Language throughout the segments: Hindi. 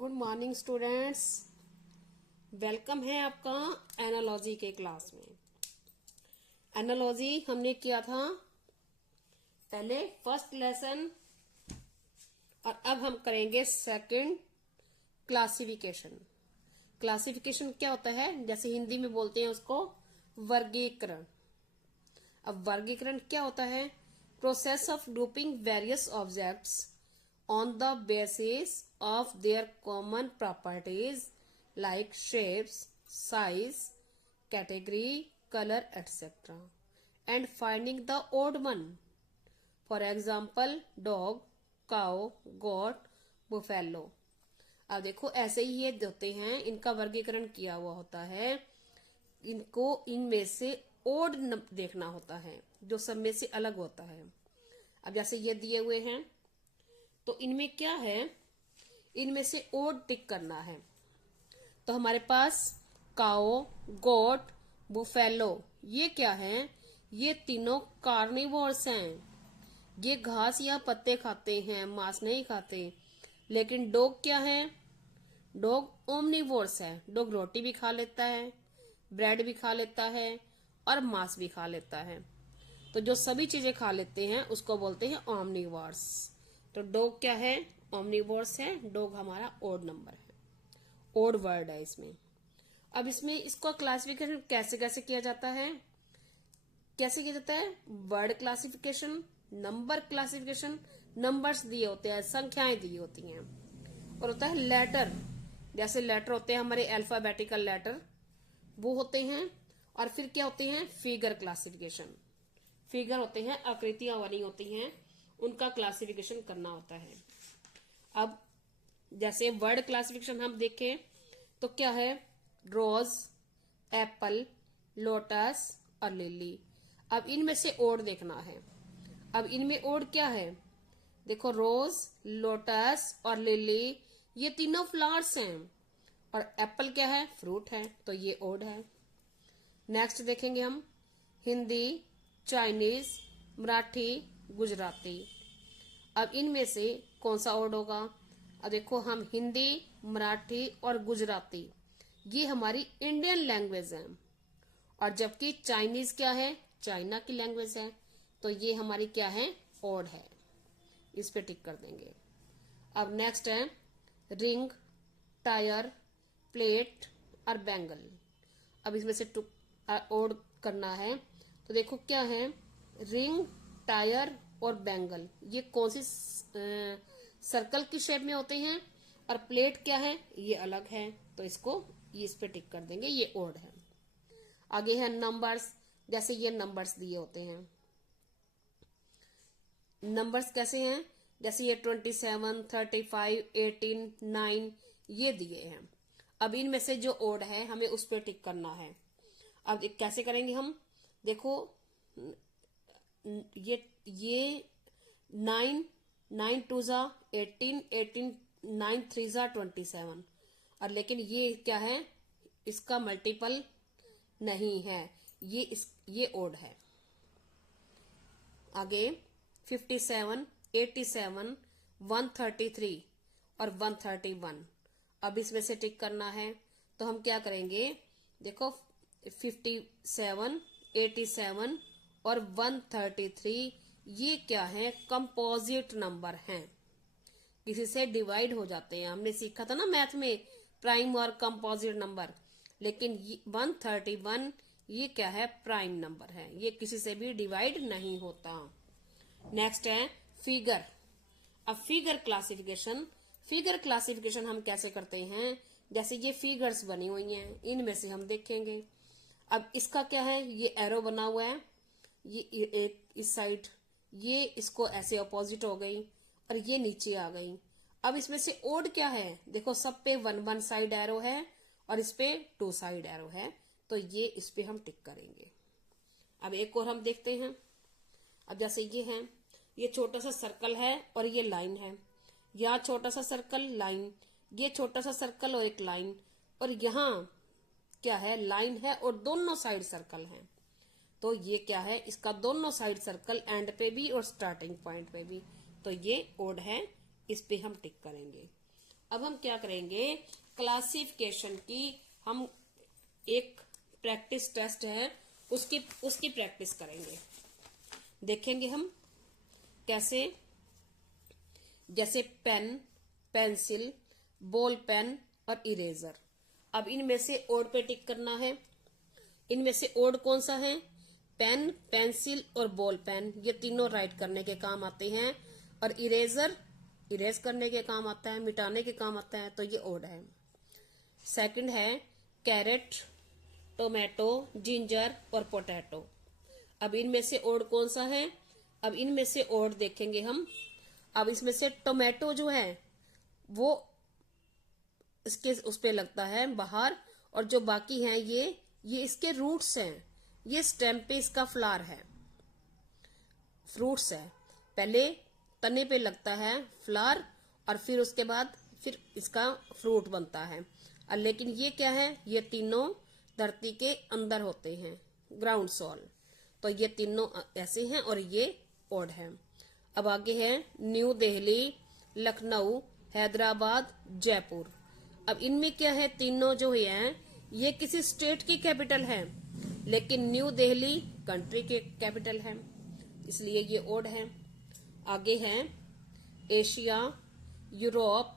Good morning students. वेलकम है आपका एनालॉजी के क्लास में। एनालॉजी हमने किया था पहले फर्स्ट लेसन और अब हम करेंगे सेकंड क्लासिफिकेशन। क्लासिफिकेशन क्या होता है? जैसे हिंदी में बोलते हैं उसको वर्गीकरण। अब वर्गीकरण क्या होता है? Process of grouping various objects on the basis of their common properties like shapes, size, category, color, etc. and finding the odd one. For example, dog, cow, goat, buffalo. अब देखो ऐसे ही ये होते हैं, इनका वर्गीकरण किया हुआ होता है। इनको इनमें से ओड देखना होता है जो सब में से अलग होता है। अब जैसे ये दिए हुए हैं तो इनमें क्या है, इनमें से ओड टिक करना है। तो हमारे पास काओ, गोट, बुफेलो ये क्या है? ये तीनों कार्निवोर्स हैं। ये घास या पत्ते खाते हैं, मांस नहीं खाते। लेकिन डॉग क्या है? डॉग ओमनिवोर्स है। डॉग रोटी भी खा लेता है, ब्रेड भी खा लेता है और मांस भी खा लेता है। तो जो सभी चीजें खा लेते हैं उसको बोलते हैं ओमनिवोर्स। तो डॉग क्या है? ओमनिवोर्स है। डॉग हमारा ओड नंबर है, ओड वर्ड है इसमें। अब इसमें इसको क्लासिफिकेशन कैसे कैसे किया जाता है? कैसे किया जाता है? Word classification, number classification. Numbers दिए होते हैं, संख्याएं दी होती हैं। और होता है लेटर। जैसे लेटर होते हैं हमारे अल्फाबेटिकल लेटर, वो होते हैं। और फिर क्या होते हैं? Figure classification. फिगर होते हैं, आकृतियां बनी होती हैं, उनका क्लासिफिकेशन करना होता है। अब जैसे वर्ड क्लासिफिकेशन हम देखें तो क्या है? रोज, एप्पल, लोटस और लिली। अब इनमें से ओड देखना है। अब इनमें ओड क्या है? देखो रोज, लोटस और लिली ये तीनों फ्लावर्स हैं और एप्पल क्या है? फ्रूट है, तो ये ओड है। नेक्स्ट देखेंगे हम हिंदी, चाइनीज, मराठी, गुजराती। अब इनमें से कौन सा ओड होगा? अब देखो हम हिंदी, मराठी और गुजराती ये हमारी इंडियन लैंग्वेज है, और जबकि चाइनीज क्या है? चाइना की लैंग्वेज है, तो ये हमारी क्या है? ओड है। इस पे टिक कर देंगे। अब नेक्स्ट है रिंग, टायर, प्लेट और बैंगल। अब इसमें से ओड करना है। तो देखो क्या है? रिंग, टायर और बैंगल ये कौन सी सर्कल की शेप में होते हैं, और प्लेट क्या है? ये अलग है, तो इसको इस पे टिक कर देंगे, ये ओड है। आगे है नंबर्स। जैसे ये नंबर्स दिए होते हैं, नंबर्स कैसे हैं? जैसे ये 27, 35, 18, 9 ये दिए हैं। अब इनमें से जो ओड है हमें उस पर टिक करना है। अब कैसे करेंगे हम? देखो ये 9, 9 टू जा 18, 18 9 3 जा 27। और लेकिन ये क्या है? इसका मल्टीपल नहीं है, ये ओड है। आगे 57, 87, 133 और 131। अब इसमें से टिक करना है, तो हम क्या करेंगे? देखो 57, 87 और 133 ये क्या है? कंपोजिट नंबर हैं, किसी से डिवाइड हो जाते हैं। हमने सीखा था ना मैथ में प्राइम और कंपोजिट नंबर। लेकिन 131 ये क्या है? प्राइम नंबर है, ये किसी से भी डिवाइड नहीं होता। नेक्स्ट है फिगर। अब फिगर क्लासिफिकेशन हम कैसे करते हैं? जैसे ये फिगर्स बनी हुई हैं, इनमें से हम देखेंगे। अब इसका क्या है? ये एरो बना हुआ है, ये एक इस साइड, ये इसको ऐसे अपोजिट हो गई और ये नीचे आ गई। अब इसमें से ओड क्या है? देखो सब पे 1 साइड एरो है और इस पे 2 साइड एरो है, तो ये इस पे हम टिक करेंगे। अब एक और हम देखते हैं। अब जैसे ये है, ये छोटा सा सर्कल है और ये लाइन है। यहाँ छोटा सा सर्कल, लाइन, ये छोटा सा सर्कल और एक लाइन, और यहाँ क्या है? लाइन है और दोनों साइड सर्कल है। तो ये क्या है? इसका दोनों साइड सर्कल, एंड पे भी और स्टार्टिंग पॉइंट पे भी, तो ये ओड है। इस पे हम टिक करेंगे। अब हम क्या करेंगे, क्लासिफिकेशन की हम एक प्रैक्टिस टेस्ट है उसकी प्रैक्टिस करेंगे। देखेंगे हम कैसे, जैसे पेन, पेंसिल, बॉल पेन और इरेजर। अब इनमें से ओड पे टिक करना है। इनमें से ओड कौन सा है, पेन, पेंसिल और बॉल पेन, ये तीनों राइट करने के काम आते हैं। और इरेजर इरेज करने के काम आता है, मिटाने के काम आता है, तो ये ओड है। सेकंड है कैरेट, टोमेटो, जिंजर और पोटैटो। अब इनमें से ओड कौन सा है, अब इनमें से ओड देखेंगे हम। अब इसमें से टोमेटो जो है वो इसके उस पे लगता है बाहर, और जो बाकी हैं ये इसके रूट्स हैं, ये स्टेम पे इसका फ्लावर है, फ्रूट्स है। पहले तने पे लगता है फ्लावर और फिर उसके बाद फिर इसका फ्रूट बनता है। और लेकिन ये क्या है, ये तीनों धरती के अंदर होते हैं, ग्राउंड सॉल। तो ये तीनों ऐसे हैं और ये ओड है। अब आगे है न्यू दिल्ली, लखनऊ, हैदराबाद, जयपुर। अब इनमें क्या है, तीनों जो है ये किसी स्टेट की कैपिटल है, लेकिन न्यू दिल्ली कंट्री के कैपिटल है, इसलिए ये ओड है। आगे है एशिया, यूरोप,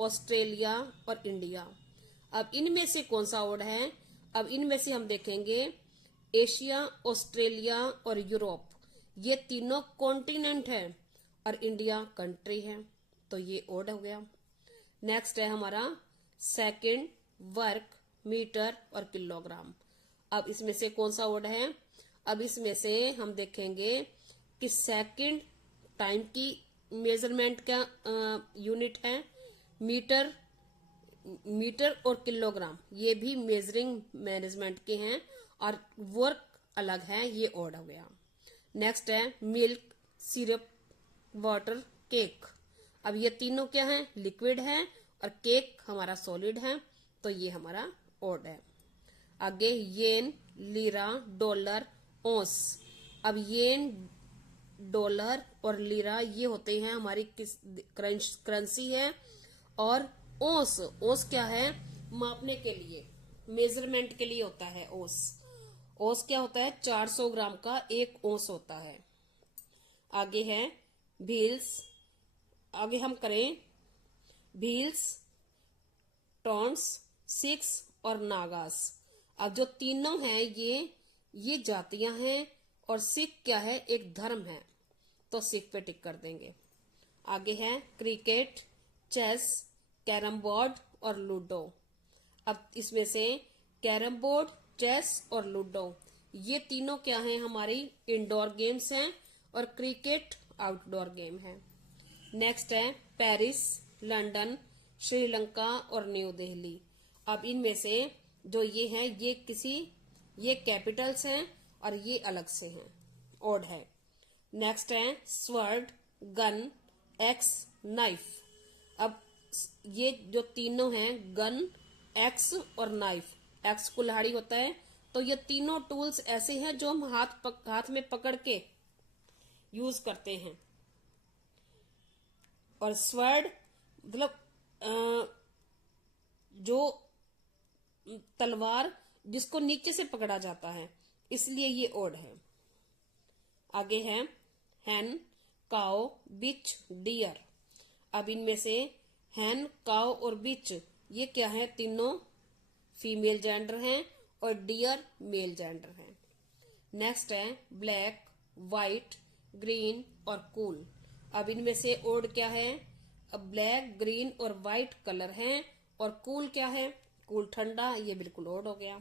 ऑस्ट्रेलिया और इंडिया। अब इनमें से कौन सा ओड है, अब इनमें से हम देखेंगे एशिया, ऑस्ट्रेलिया और यूरोप, ये तीनों कॉन्टिनेंट है और इंडिया कंट्री है, तो ये ओड हो गया। नेक्स्ट है हमारा सेकंड, वर्क, मीटर और किलोग्राम। अब इसमें से कौन सा वर्ड है, अब इसमें से हम देखेंगे कि सेकंड टाइम की मेजरमेंट का यूनिट है, मीटर और किलोग्राम ये भी मेजरिंग मैनेजमेंट के हैं और वर्क अलग है, ये ओड हो गया। नेक्स्ट है मिल्क, सिरप, वाटर, केक। अब ये तीनों क्या है, लिक्विड है और केक हमारा सॉलिड है, तो ये हमारा ओड है। आगे येन, लीरा, डॉलर, ओंस। अब येन, डॉलर और लीरा ये होते हैं हमारी किस करेंसी है। और ओंस, ओंस क्या है, मापने के लिए, मेजरमेंट के लिए होता है ओंस। ओंस क्या होता है, 400 ग्राम का एक ओंस होता है। आगे है व्हील्स। आगे हम करें व्हील्स, टॉन्स, सिक्स और नागास। अब जो तीनों हैं ये जातियां हैं और सिख क्या है, एक धर्म है, तो सिख पे टिक कर देंगे। आगे है क्रिकेट, चेस, कैरम बोर्ड और लूडो। अब इसमें से कैरम बोर्ड, चेस और लूडो ये तीनों क्या हैं, हमारी इंडोर गेम्स हैं और क्रिकेट आउटडोर गेम है। नेक्स्ट है पेरिस, लंदन, श्रीलंका और न्यू दिल्ली। अब इनमें से जो ये हैं ये कैपिटल्स हैं और ये अलग से हैं, ओड है। नेक्स्ट है स्वर्ड, गन, एक्स, नाइफ। अब ये जो तीनों हैं गन, एक्स और नाइफ, एक्स कुल्हाड़ी होता है, तो ये तीनों टूल्स ऐसे हैं जो हम हाथ में पकड़ के यूज करते हैं। और स्वर्ड मतलब जो तलवार जिसको नीचे से पकड़ा जाता है, इसलिए ये ओड है। आगे है हैन, काओ, बिच, डियर। अब इनमें से हैन, काओ और बिच ये क्या है, तीनों फीमेल जेंडर हैं और डियर मेल जेंडर हैं। नेक्स्ट है ब्लैक, व्हाइट, ग्रीन और कूल। अब इनमें से ओड क्या है, अब ब्लैक, ग्रीन और व्हाइट कलर हैं और कूल क्या है, कूल ठंडा, ये बिल्कुल ओड हो गया।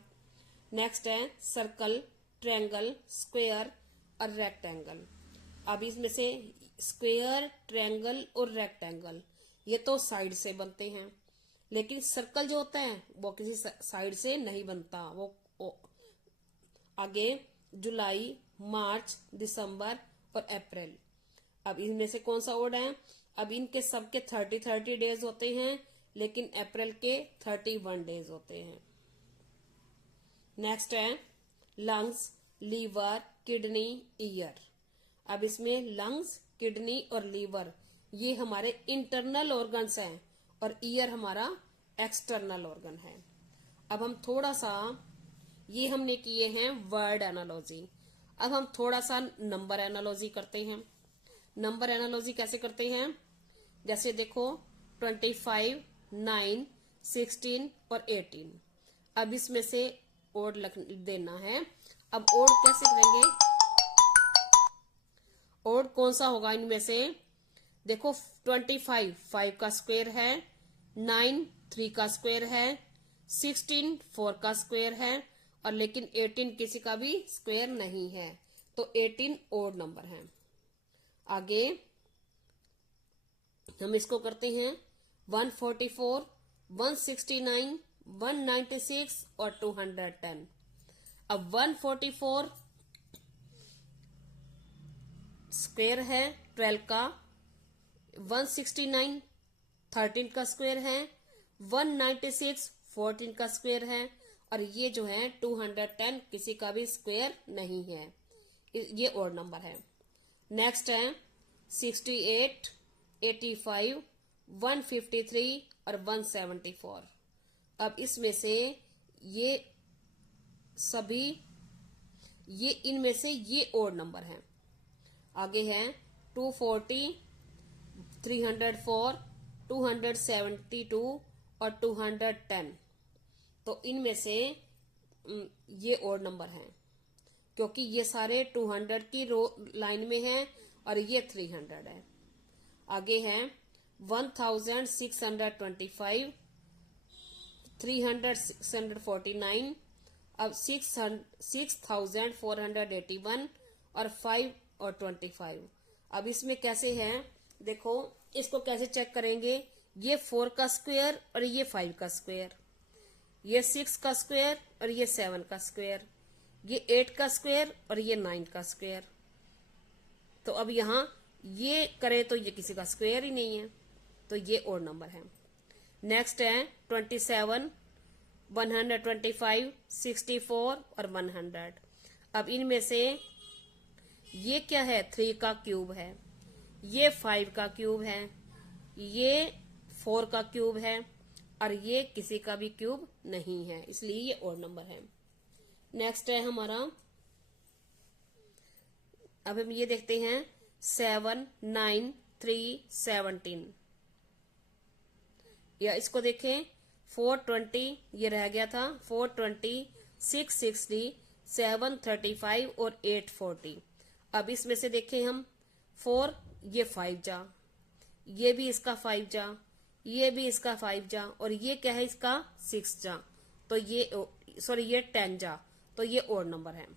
नेक्स्ट है सर्कल, ट्रायंगल, स्क्वायर और रेक्टेंगल। अब इसमें से स्क्वायर, ट्रायंगल और रेक्टेंगल ये तो साइड से बनते हैं, लेकिन सर्कल जो होता है वो किसी साइड से नहीं बनता। वो आगे जुलाई, मार्च, दिसंबर और अप्रैल। अब इनमें से कौन सा ओड है, अब इनके सबके 30 डेज होते हैं, लेकिन अप्रैल के 31 डेज होते हैं। नेक्स्ट है लंग्स, लीवर, किडनी, ईयर। अब इसमें लंग्स, किडनी और लीवर ये हमारे इंटरनल ऑर्गन्स हैं और ईयर हमारा एक्सटर्नल ऑर्गन है। अब हम थोड़ा सा, ये हमने किए हैं वर्ड एनालॉजी। अब हम थोड़ा सा नंबर एनालॉजी करते हैं। नंबर एनालॉजी कैसे करते हैं? जैसे देखो 25, 9, 16 और 18। अब इसमें से ओड लिख देना है। अब ओड कैसे करेंगे? ओड कौन सा होगा इनमें से? देखो 25 5 का स्क्वायर है, 9 3 का स्क्वायर है, 16 4 का स्क्वायर है, और लेकिन 18 किसी का भी स्क्वायर नहीं है, तो 18 ओड नंबर है। आगे हम इसको करते हैं 144, 169, 196 और 210। अब 144 स्क्वायर है 12 का, 169 13 का स्क्वायर है, 196 14 का स्क्वायर है, और ये जो है 210 किसी का भी स्क्वायर नहीं है, ये ओड नंबर है। नेक्स्ट है 68, 85, 153 और 174। अब इसमें से ये सभी, ये इनमें से ये ओड नंबर है। आगे है 240, 304, 272 और 210। तो इनमें से ये ओड नंबर हैं, क्योंकि ये सारे 200 की रो लाइन में हैं और ये 300 है। आगे है 1625, 300, 649, अब 6481 और 5 और 25। अब इसमें कैसे है, देखो इसको कैसे चेक करेंगे? ये 4 का स्क्वायर और ये 5 का स्क्वायर, ये 6 का स्क्वायर और ये 7 का स्क्वायर, ये 8 का स्क्वायर और ये 9 का स्क्वायर। तो अब यहाँ ये करे तो ये किसी का स्क्वायर ही नहीं है, तो ये ओड नंबर है। नेक्स्ट है 27, 125, 64 और 100। अब इनमें से ये क्या है? 3 का क्यूब है, ये 5 का क्यूब है, ये 4 का क्यूब है, और ये किसी का भी क्यूब नहीं है, इसलिए ये ओड नंबर है। नेक्स्ट है हमारा, अब हम ये देखते हैं 7, 9, 3, 17, या इसको देखें 420, ये रह गया था 420, 660, 735 और 840। अब इसमें से देखें हम 4, ये 5 जा, ये भी इसका 5 जा, ये भी इसका 5 जा, और ये क्या है इसका 6 जा, तो ये सॉरी ये 10 जा, तो ये ओड नंबर है।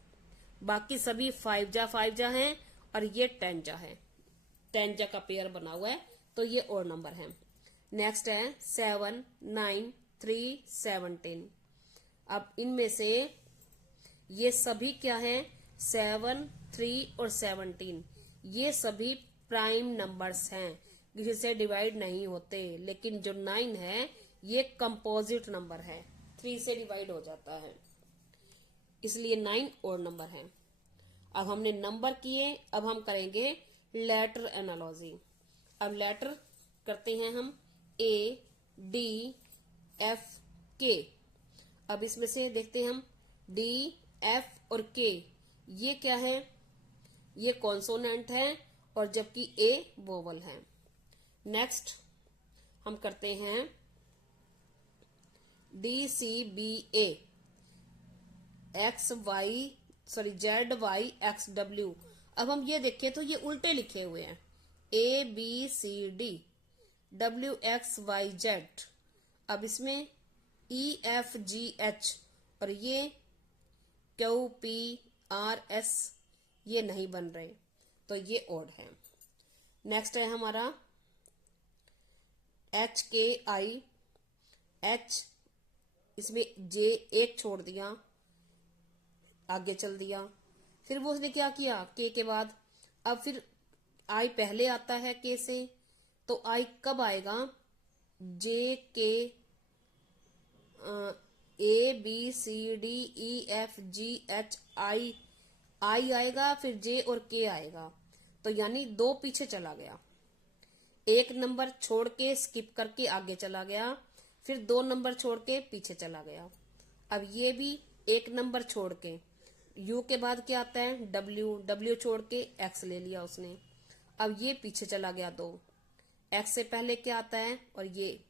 बाकी सभी 5 जा हैं और ये 10 जा है, 10 जा का पेयर बना हुआ है, तो ये ओड नंबर है। नेक्स्ट है 7, 9, 3, 17। अब इनमें से ये सभी क्या है? 7, 3 और 17, ये सभी प्राइम नंबर्स हैं, किसी से डिवाइड नहीं होते। लेकिन जो 9 है ये कंपोजिट नंबर है, 3 से डिवाइड हो जाता है, इसलिए 9 ओड नंबर है। अब हमने नंबर किए, अब हम करेंगे लेटर एनालॉजी। अब लेटर करते हैं हम A, D, F, K। अब इसमें से देखते हैं हम D, F और K, ये क्या है? ये कॉन्सोनेंट है, और जबकि A वोवल है। नेक्स्ट हम करते हैं D, C, B, A, Z, Y, X, W। अब हम ये देखें तो ये उल्टे लिखे हुए हैं, A, B, C, D, W, X, Y, Z। अब इसमें E, F, G, H और ये Q, P, R, S ये नहीं बन रहे, तो ये ओड है। नेक्स्ट है हमारा H, K, I, H, इसमें J एक छोड़ दिया, आगे चल दिया, फिर वो उसने क्या किया K के बाद, अब फिर I पहले आता है K से, तो I कब आएगा? J, K, A, B, C, D, E, F, G, H, I आएगा, फिर J और K आएगा, तो यानी 2 पीछे चला गया। 1 नंबर छोड़ के स्किप करके आगे चला गया, फिर 2 नंबर छोड़ के पीछे चला गया। अब ये भी 1 नंबर छोड़ के, यू के बाद क्या आता है डब्ल्यू, डब्ल्यू छोड़ के एक्स ले लिया उसने। अब ये पीछे चला गया 2, एक्स से पहले क्या आता है और ये,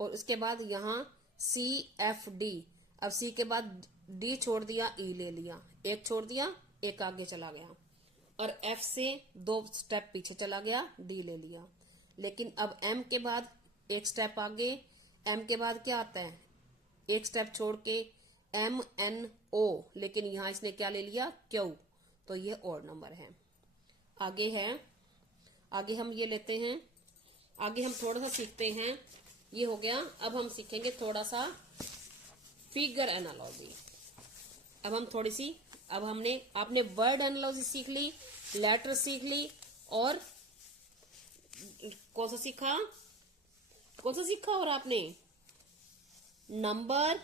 और उसके बाद यहाँ सी एफ डी। अब सी के बाद डी छोड़ दिया, ई ले लिया, 1 छोड़ दिया, 1 आगे चला गया, और एफ से 2 स्टेप पीछे चला गया, डी ले लिया। लेकिन अब एम के बाद 1 स्टेप आगे, एम के बाद क्या आता है 1 स्टेप छोड़ के एम एन ओ, लेकिन यहां इसने क्या ले लिया क्यू, तो ये ऑड नंबर है। आगे है, आगे हम ये लेते हैं, आगे हम थोड़ा सा सीखते हैं, ये हो गया। अब हम सीखेंगे थोड़ा सा फिगर एनालॉजी। अब हम थोड़ी सी, अब आपने वर्ड एनालॉजी सीख ली, लेटर सीख ली, और कौन सा सीखा और आपने नंबर,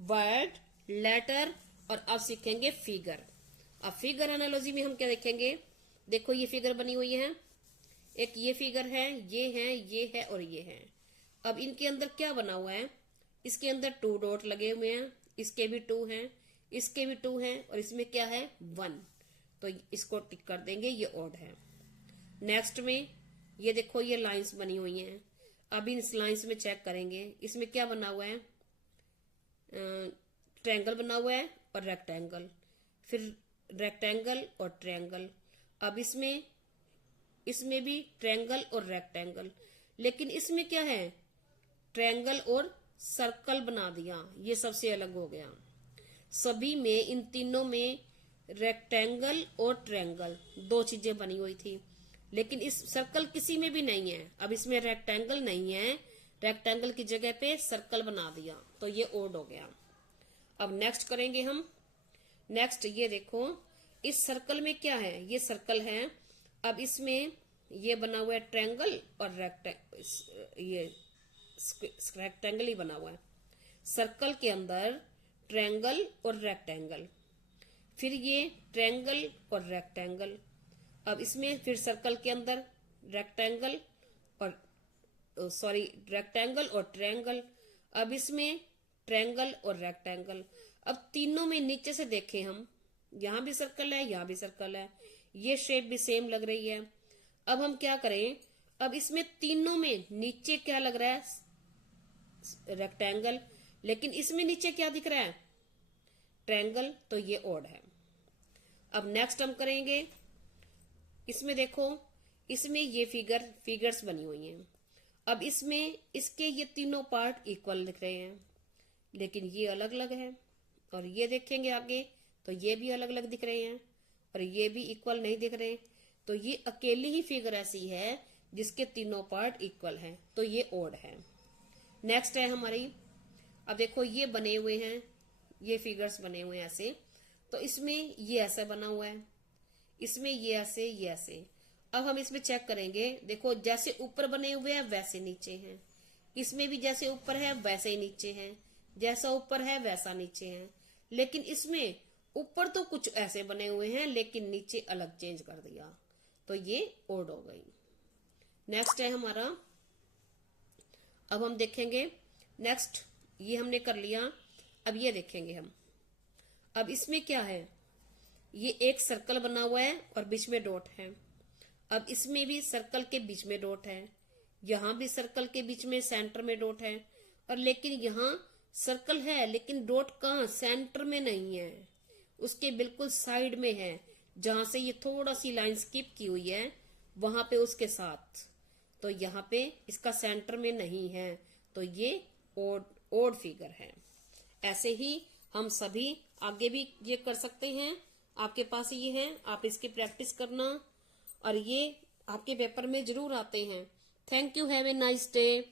वर्ड, लेटर, और अब सीखेंगे फिगर। अब फिगर एनालॉजी में हम क्या देखेंगे, देखो ये फिगर बनी हुई है, एक ये फिगर है, ये है और ये है। अब इनके अंदर क्या बना हुआ है, इसके अंदर 2 डॉट लगे हुए हैं, इसके भी 2 हैं, इसके भी 2 हैं, और इसमें क्या है 1, तो इसको टिक कर देंगे, ये ऑड है। नेक्स्ट में ये देखो ये लाइंस बनी हुई हैं, अब इन लाइंस में चेक करेंगे, इसमें क्या बना हुआ है, ट्रायंगल बना हुआ है और रेक्टेंगल, फिर रेक्टेंगल और ट्रायंगल। अब इसमें भी ट्रायंगल और रेक्टेंगल, लेकिन इसमें क्या है ट्रायंगल और सर्कल बना दिया, ये सबसे अलग हो गया। सभी में, इन तीनों में रेक्टेंगल और ट्रायंगल 2 चीजें बनी हुई थी, लेकिन इस सर्कल किसी में भी नहीं है। अब इसमें रेक्टेंगल नहीं है, रेक्टेंगल की जगह पे सर्कल बना दिया, तो ये ऑड हो गया। अब नेक्स्ट करेंगे हम, नेक्स्ट ये देखो इस सर्कल में क्या है, ये सर्कल है, अब इसमें ये बना हुआ है ट्रायंगल और रेक्टेंगल ही बना हुआ है। सर्कल के अंदर ट्रायंगल और रेक्टेंगल, फिर ये ट्रायंगल और रेक्टेंगल, अब इसमें फिर सर्कल के अंदर रेक्टेंगल और ट्रायंगल, अब इसमें ट्रायंगल और रेक्टेंगल। अब तीनों में नीचे से देखें हम, यहां भी सर्कल है, यहां भी सर्कल है, ये शेप भी सेम लग रही है। अब हम क्या करें, अब इसमें तीनों में नीचे क्या लग रहा है रेक्टेंगल, लेकिन इसमें नीचे क्या दिख रहा है ट्रायंगल, तो ये ऑड है। अब नेक्स्ट हम करेंगे, इसमें देखो इसमें ये फिगर्स बनी हुई हैं। अब इसमें इसके ये तीनों पार्ट इक्वल दिख रहे हैं, लेकिन ये अलग अलग है, और ये देखेंगे आगे तो ये भी अलग अलग दिख रहे हैं, और ये भी इक्वल नहीं दिख रहे, तो ये अकेली ही फिगर ऐसी है जिसके तीनों पार्ट इक्वल हैं, तो ये ऑड है। नेक्स्ट है हमारी, अब देखो ये बने हुए हैं, ये फिगर्स बने हुए हैं ऐसे, तो इसमें ये ऐसा बना हुआ है, इसमें ये ऐसे, ये ऐसे। अब हम इसमें चेक करेंगे, देखो जैसे ऊपर बने हुए हैं वैसे नीचे हैं, इसमें भी जैसे ऊपर है वैसे ही नीचे हैं, जैसा ऊपर है वैसा नीचे है, लेकिन इसमें ऊपर तो कुछ ऐसे बने हुए हैं लेकिन नीचे अलग चेंज कर दिया, तो ये ऑड हो गई। नेक्स्ट है हमारा, अब हम देखेंगे नेक्स्ट, ये हमने कर लिया। अब ये देखेंगे हम, अब इसमें क्या है, ये एक सर्कल बना हुआ है और बीच में डॉट है। अब इसमें भी सर्कल के बीच में डॉट है, यहां भी सर्कल के बीच में सेंटर में डॉट है, और लेकिन यहां सर्कल है लेकिन डॉट कहां सेंटर में नहीं है, उसके बिल्कुल साइड में है, जहां से ये थोड़ा सी लाइन स्किप की हुई है वहां पे उसके साथ, तो यहाँ पे इसका सेंटर में नहीं है, तो ये ऑड फिगर है। ऐसे ही हम सभी आगे भी ये कर सकते हैं, आपके पास ये है, आप इसकी प्रैक्टिस करना, और ये आपके पेपर में जरूर आते हैं। Thank you, have a nice day.